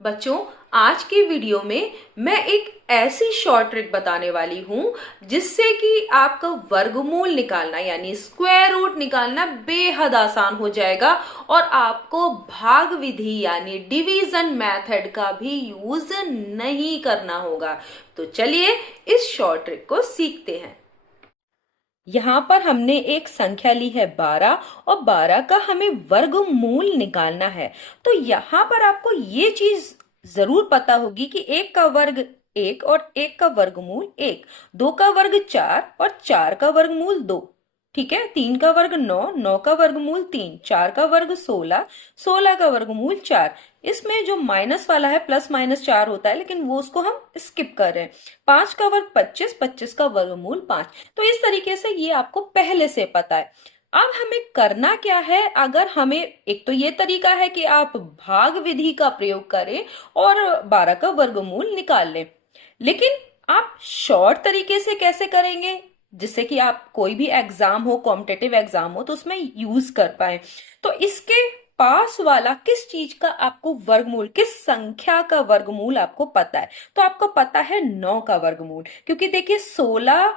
बच्चों, आज की वीडियो में मैं एक ऐसी शॉर्ट ट्रिक बताने वाली हूं जिससे कि आपका वर्गमूल निकालना यानी स्क्वायर रूट निकालना बेहद आसान हो जाएगा और आपको भाग विधि यानी डिवीजन मेथड का भी यूज नहीं करना होगा। तो चलिए इस शॉर्ट ट्रिक को सीखते हैं। यहाँ पर हमने एक संख्या ली है 12 और 12 का हमें वर्गमूल निकालना है। तो यहाँ पर आपको ये चीज जरूर पता होगी कि एक का वर्ग एक और एक का वर्गमूल एक, दो का वर्ग चार और चार का वर्गमूल दो। ठीक है, तीन का वर्ग नौ, नौ का वर्गमूल तीन, चार का वर्ग 16, 16 का वर्गमूल चार। इसमें जो माइनस वाला है प्लस माइनस चार होता है, लेकिन वो उसको हम स्किप कर रहे हैं। पांच का वर्ग 25, 25 का वर्गमूल पांच। तो इस तरीके से ये आपको पहले से पता है। अब हमें करना क्या है? अगर हमें एक तो ये तरीका है कि आप भाग विधि का प्रयोग करें और 12 का वर्गमूल निकाल लें, लेकिन आप शॉर्ट तरीके से कैसे करेंगे जिससे कि आप कोई भी एग्जाम हो, कॉम्पिटेटिव एग्जाम हो, तो उसमें यूज कर पाए। तो इसके पास वाला किस चीज का आपको वर्गमूल, किस संख्या का वर्गमूल आपको पता है? तो आपको पता है 9 का वर्गमूल, क्योंकि देखिए 16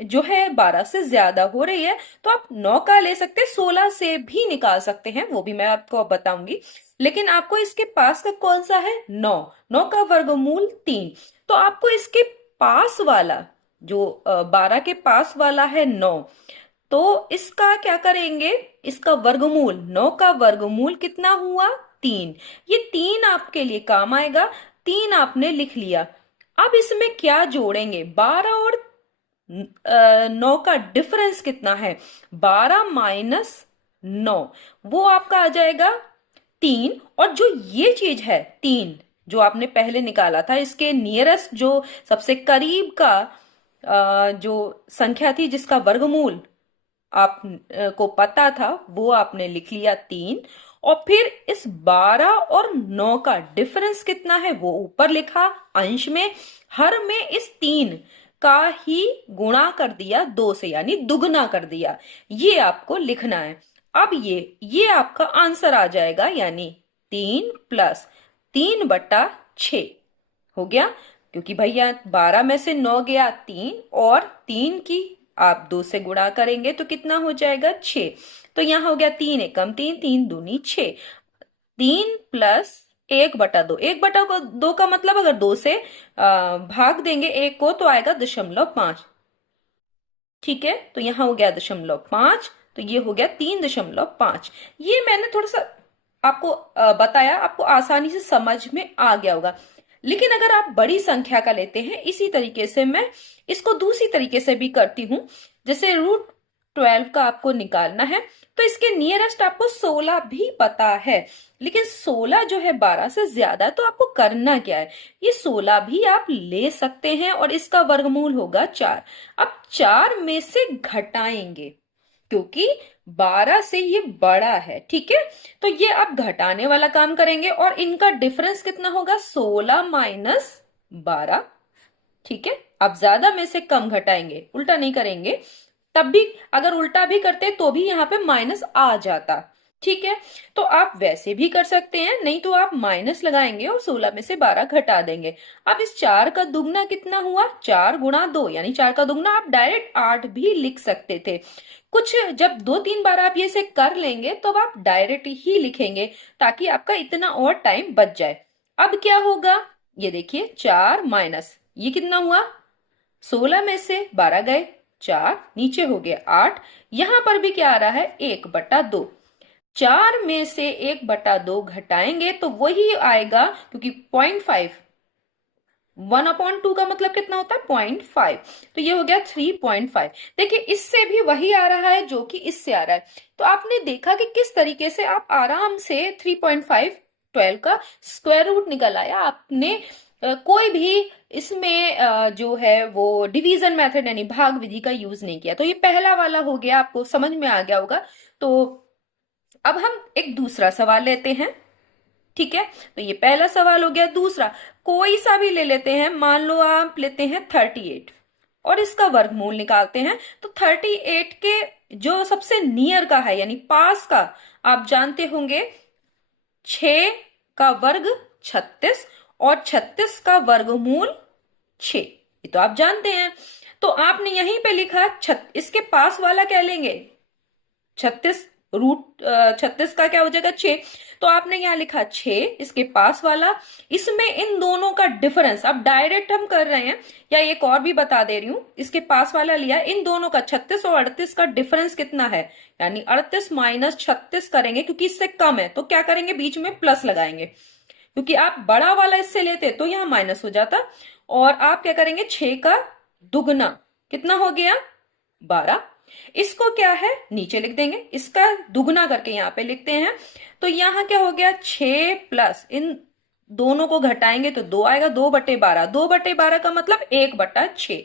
जो है 12 से ज्यादा हो रही है, तो आप 9 का ले सकते हैं, 16 से भी निकाल सकते हैं, वो भी मैं आपको बताऊंगी। लेकिन आपको इसके पास का कौन सा है? 9। 9 का वर्गमूल 3। तो आपको इसके पास वाला जो 12 के पास वाला है 9, तो इसका क्या करेंगे? इसका वर्गमूल, 9 का वर्गमूल कितना हुआ? 3। ये 3 आपके लिए काम आएगा। 3 आपने लिख लिया। अब इसमें क्या जोड़ेंगे? 12 और 9 का डिफरेंस कितना है? 12 माइनस 9, वो आपका आ जाएगा 3। और जो ये चीज है 3 जो आपने पहले निकाला था, इसके नियरेस्ट जो सबसे करीब का जो संख्या थी जिसका वर्गमूल आप को पता था, वो आपने लिख लिया 3। और फिर इस 12 और 9 का डिफरेंस कितना है वो ऊपर लिखा अंश में। हर में इस 3 का ही गुणा कर दिया 2 से, यानी दुगना कर दिया। ये आपको लिखना है। अब ये आपका आंसर आ जाएगा, यानी 3 + 3/6 हो गया। क्योंकि भैया 12 में से 9 गया 3, और 3 की आप 2 से गुणा करेंगे तो कितना हो जाएगा? 6। तो यहां हो गया 3 एकम 3, 3 दूनी 6। 3 + 1/2, 1/2 का मतलब अगर 2 से भाग देंगे एक को तो आएगा 0.5। ठीक है, तो यहां हो गया 0.5, तो ये हो गया 3.5। ये मैंने थोड़ा सा आपको बताया, आपको आसानी से समझ में आ गया होगा। लेकिन अगर आप बड़ी संख्या का लेते हैं, इसी तरीके से मैं इसको दूसरी तरीके से भी करती हूं। जैसे √12 का आपको निकालना है, तो इसके नियरेस्ट आपको 16 भी पता है, लेकिन 16 जो है 12 से ज्यादा है, तो आपको करना क्या है? ये 16 भी आप ले सकते हैं और इसका वर्गमूल होगा 4। अब 4 में से घटाएंगे, क्योंकि 12 से ये बड़ा है। ठीक है, तो ये आप घटाने वाला काम करेंगे और इनका डिफरेंस कितना होगा? 16 माइनस 12। ठीक है, आप ज्यादा में से कम घटाएंगे, उल्टा नहीं करेंगे। तब भी अगर उल्टा भी करते तो भी यहाँ पे माइनस आ जाता। ठीक है, तो आप वैसे भी कर सकते हैं, नहीं तो आप माइनस लगाएंगे और 16 में से 12 घटा देंगे। अब इस 4 का दुगना कितना हुआ? 4 × 2, यानी 4 का दुगना आप डायरेक्ट 8 भी लिख सकते थे। कुछ जब 2-3 बार आप ये से कर लेंगे तो अब आप डायरेक्ट ही लिखेंगे, ताकि आपका इतना और टाइम बच जाए। अब क्या होगा? ये देखिए, 4 माइनस ये कितना हुआ? 16 में से 12 गए, 4 नीचे हो गया 8। यहां पर भी क्या आ रहा है? 1/2। 4 में से 1/2 घटाएंगे तो वही आएगा, क्योंकि 0.5, 1/2 का मतलब कितना होता है? 0.5। तो ये हो गया 3.5। देखिए, इससे भी वही आ रहा है जो कि इससे आ रहा है। तो आपने देखा कि किस तरीके से आप आराम से 3.5, 12 का स्क्वायर रूट निकल आया। आपने कोई भी इसमें जो है वो डिवीजन मेथड यानी भाग विधि का यूज नहीं किया। तो ये पहला वाला हो गया, आपको समझ में आ गया होगा। तो अब हम एक दूसरा सवाल लेते हैं। ठीक है, तो ये पहला सवाल हो गया। दूसरा कोई सा भी ले लेते हैं। मान लो आप लेते हैं 38 और इसका वर्गमूल निकालते हैं। तो 38 के जो सबसे नियर का है यानी पास का, आप जानते होंगे 6 का वर्ग 36 और 36 का वर्गमूल 6, ये तो आप जानते हैं। तो आपने यहीं पे लिखा इसके पास वाला क्या लेंगे, 36 रूट 36 का क्या हो जाएगा 6, तो आपने यहाँ लिखा 6 इसके पास वाला, इसमें इन दोनों का डिफरेंस अब डायरेक्ट हम कर रहे हैं, या एक और भी बता दे रही हूं, इसके पास वाला लिया, इन दोनों का 36 और 38 का डिफरेंस कितना है, यानी 38 माइनस 36 करेंगे, क्योंकि इससे कम है तो क्या करेंगे, बीच में प्लस लगाएंगे, क्योंकि आप बड़ा वाला इससे लेते तो यहां माइनस हो जाता, और आप क्या करेंगे 6 का दुगना कितना हो गया 12, इसको क्या है नीचे लिख देंगे, इसका दुगना करके यहाँ पे लिखते हैं, तो यहाँ क्या हो गया 6 प्लस इन दोनों को घटाएंगे तो 2 आएगा, 2/12, 2/12 का मतलब 1/6,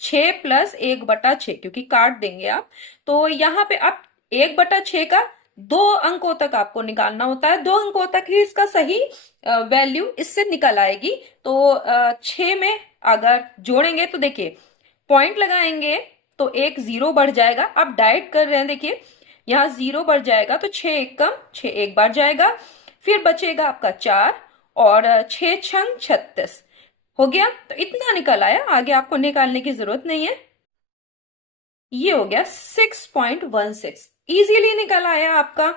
6 प्लस 1/6, क्योंकि काट देंगे आप, तो यहाँ पे आप 1/6 का 2 अंकों तक आपको निकालना होता है, 2 अंकों तक ही इसका सही वैल्यू इससे निकल आएगी। तो 6 में अगर जोड़ेंगे तो देखिए पॉइंट लगाएंगे तो एक 0 बढ़ जाएगा, आप डाइट कर रहे हैं देखिए यहाँ 0 बढ़ जाएगा, तो 6 एक कम 6 एक बार जाएगा, फिर बचेगा आपका 4 और 6 छंग 36 हो गया, तो इतना निकल आया, आगे आपको निकालने की जरूरत नहीं है। ये हो गया 6.16, इजीली निकल आया आपका।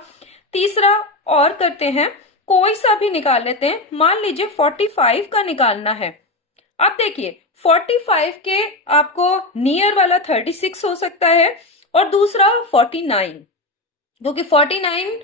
तीसरा और करते हैं, कोई सा भी निकाल लेते हैं, मान लीजिए 45 का निकालना है। अब देखिए 45 के आपको नियर वाला 36 हो सकता है और दूसरा 49, क्योंकि 49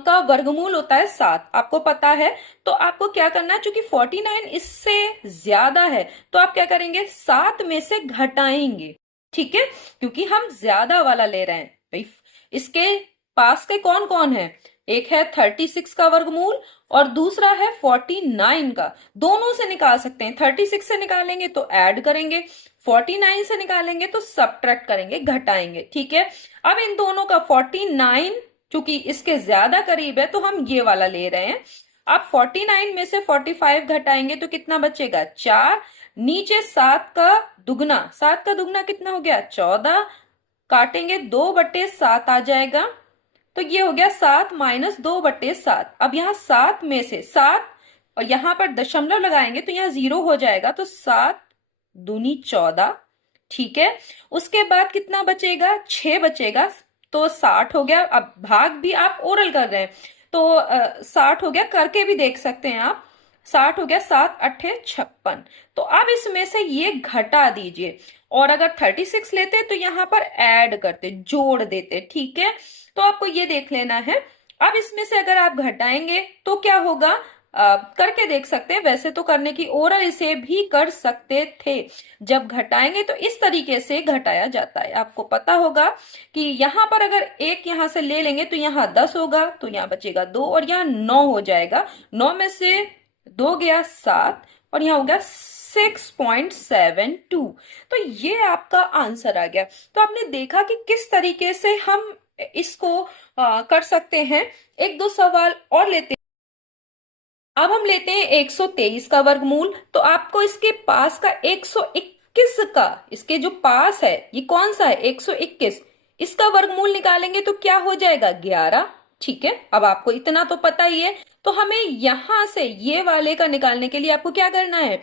का वर्गमूल होता है 7, आपको पता है। तो आपको क्या करना है, चूंकि 49 इससे ज्यादा है तो आप क्या करेंगे 7 में से घटाएंगे, ठीक है, क्योंकि हम ज्यादा वाला ले रहे हैं भाई। इसके पास के कौन कौन है, एक है 36 का वर्गमूल और दूसरा है 49 का, दोनों से निकाल सकते हैं, 36 से निकालेंगे तो ऐड करेंगे, 49 से निकालेंगे तो सब्ट्रैक्ट करेंगे, घटाएंगे, ठीक है। अब इन दोनों का 49 चूंकि इसके ज्यादा करीब है तो हम ये वाला ले रहे हैं। अब 49 में से 45 घटाएंगे तो कितना बचेगा 4, नीचे 7 का दुगना, 7 का दुगना कितना हो गया 14, काटेंगे 2/7 आ जाएगा, तो ये हो गया 7 माइनस 2/7। अब यहाँ 7 में से 7 और यहाँ पर दशमलव लगाएंगे तो यहाँ 0 हो जाएगा, तो 7 दूनी 14, ठीक है। उसके बाद कितना बचेगा 6 बचेगा, तो 60 हो गया। अब भाग भी आप ओरल कर रहे हैं तो 60 हो गया, करके भी देख सकते हैं आप, 60 हो गया, 7 8 56। तो अब इसमें से ये घटा दीजिए, और अगर 36 लेते तो यहाँ पर ऐड करते, जोड़ देते, ठीक है। तो आपको ये देख लेना है। अब इसमें से अगर आप घटाएंगे तो क्या होगा, करके देख सकते हैं, वैसे तो करने की ओरल इसे भी कर सकते थे। जब घटाएंगे तो इस तरीके से घटाया जाता है, आपको पता होगा कि यहाँ पर अगर एक यहाँ से ले लेंगे तो यहाँ 10 होगा, तो यहाँ बचेगा 2 और यहाँ 9 हो जाएगा, 9 में से 2 गया 7 और यहाँ हो गया 6.72। तो ये आपका आंसर आ गया। तो आपने देखा कि किस तरीके से हम इसको कर सकते हैं। एक दो सवाल और लेते हैं। अब हम लेते हैं 123 का वर्गमूल, तो आपको इसके पास का 121 का, इसके जो पास है ये कौन सा है 121, इसका वर्गमूल निकालेंगे तो क्या हो जाएगा 11, ठीक है। अब आपको इतना तो पता ही है, तो हमें यहां से ये वाले का निकालने के लिए आपको क्या करना है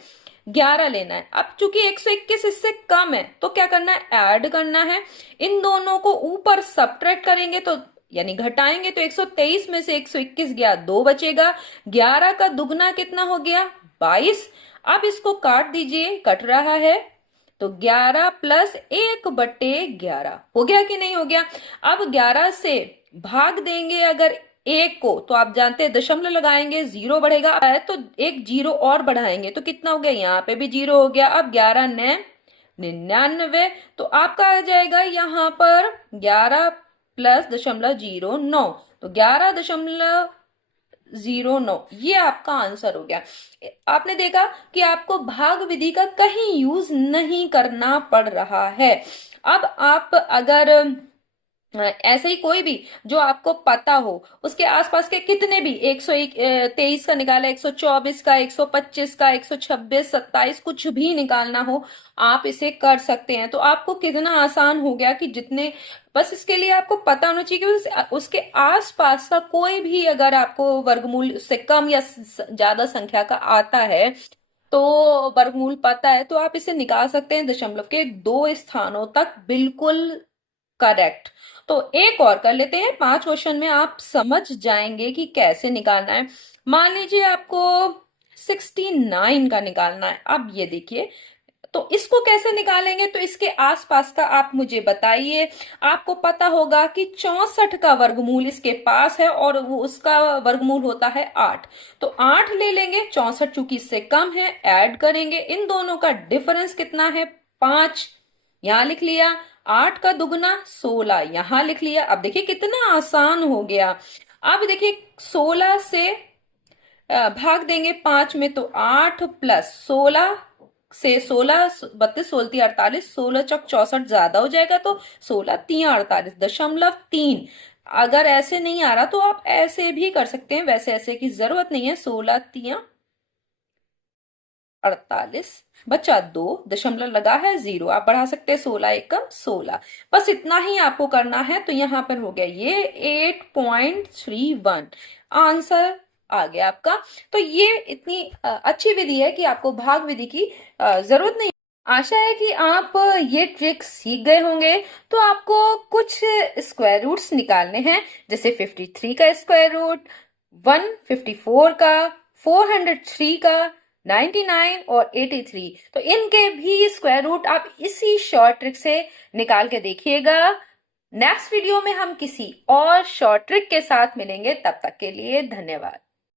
11 लेना है। अब चूंकि 121 इससे कम है तो क्या करना है ऐड करना है, इन दोनों को ऊपर सब्ट्रैक्ट करेंगे तो यानी घटाएंगे तो 123 में से 121 गया 2 बचेगा, 11 का दुगना कितना हो गया 22। अब इसको काट दीजिए, कट रहा है, तो 11 प्लस 1/11 हो गया कि नहीं हो गया। अब 11 से भाग देंगे अगर 1 को, तो आप जानते हैं दशमलव लगाएंगे 0 बढ़ेगा, तो एक 0 और बढ़ाएंगे तो कितना हो गया, यहाँ पे भी 0 हो गया। अब 11 ने 99, तो आपका आ जाएगा यहाँ पर 11 प्लस 0.09, तो 11.09, ये आपका आंसर हो गया। आपने देखा कि आपको भाग विधि का कहीं यूज नहीं करना पड़ रहा है। अब आप अगर ऐसे ही कोई भी जो आपको पता हो, उसके आसपास के कितने भी 123 का निकाला, 124 का, 125 का, 126, 27, कुछ भी निकालना हो आप इसे कर सकते हैं। तो आपको कितना आसान हो गया कि जितने, बस इसके लिए आपको पता होना चाहिए कि उसके आसपास का कोई भी अगर आपको वर्गमूल उससे कम या ज्यादा संख्या का आता है, तो वर्गमूल पता है तो आप इसे निकाल सकते हैं दशमलव के 2 स्थानों तक, बिल्कुल करेक्ट। तो एक और कर लेते हैं, 5 क्वेश्चन में आप समझ जाएंगे कि कैसे निकालना है। मान लीजिए आपको 69 का निकालना है। अब ये देखिए, तो इसको कैसे निकालेंगे, तो इसके आसपास का आप मुझे बताइए। आपको पता होगा कि 64 का वर्गमूल इसके पास है और वो उसका वर्गमूल होता है 8। तो 8 ले लेंगे, 64 चूंकि इससे कम है, ऐड करेंगे, इन दोनों का डिफरेंस कितना है, 5। यहां लिख लिया। 8 का दुगना 16, यहां लिख लिया। अब देखिए कितना आसान हो गया। अब देखिए 16 से भाग देंगे 5 में, तो 8 प्लस 16 से 16, 32, 16 48, 16 × 4 = 64 ज्यादा हो जाएगा, तो 16×3 = 48.3। अगर ऐसे नहीं आ रहा तो आप ऐसे भी कर सकते हैं, वैसे ऐसे की जरूरत नहीं है। 16×3 = 48, बचा 2, दशमलव लगा है 0, आप बढ़ा सकते हैं, 16×1 = 16। बस इतना ही आपको करना है। तो यहां पर हो गया ये 8.31 आंसर आ गया आपका। तो ये इतनी अच्छी विधि है कि आपको भाग विधि की जरूरत नहीं। आशा है कि आप ये ट्रिक सीख गए होंगे। तो आपको कुछ स्क्वायर रूट्स निकालने हैं, जैसे 53 का स्क्वायर रूट, 154 का, 403 का, 99 और 83। तो इनके भी स्क्वायर रूट आप इसी शॉर्ट ट्रिक से निकाल के देखिएगा। नेक्स्ट वीडियो में हम किसी और शॉर्ट ट्रिक के साथ मिलेंगे, तब तक के लिए धन्यवाद।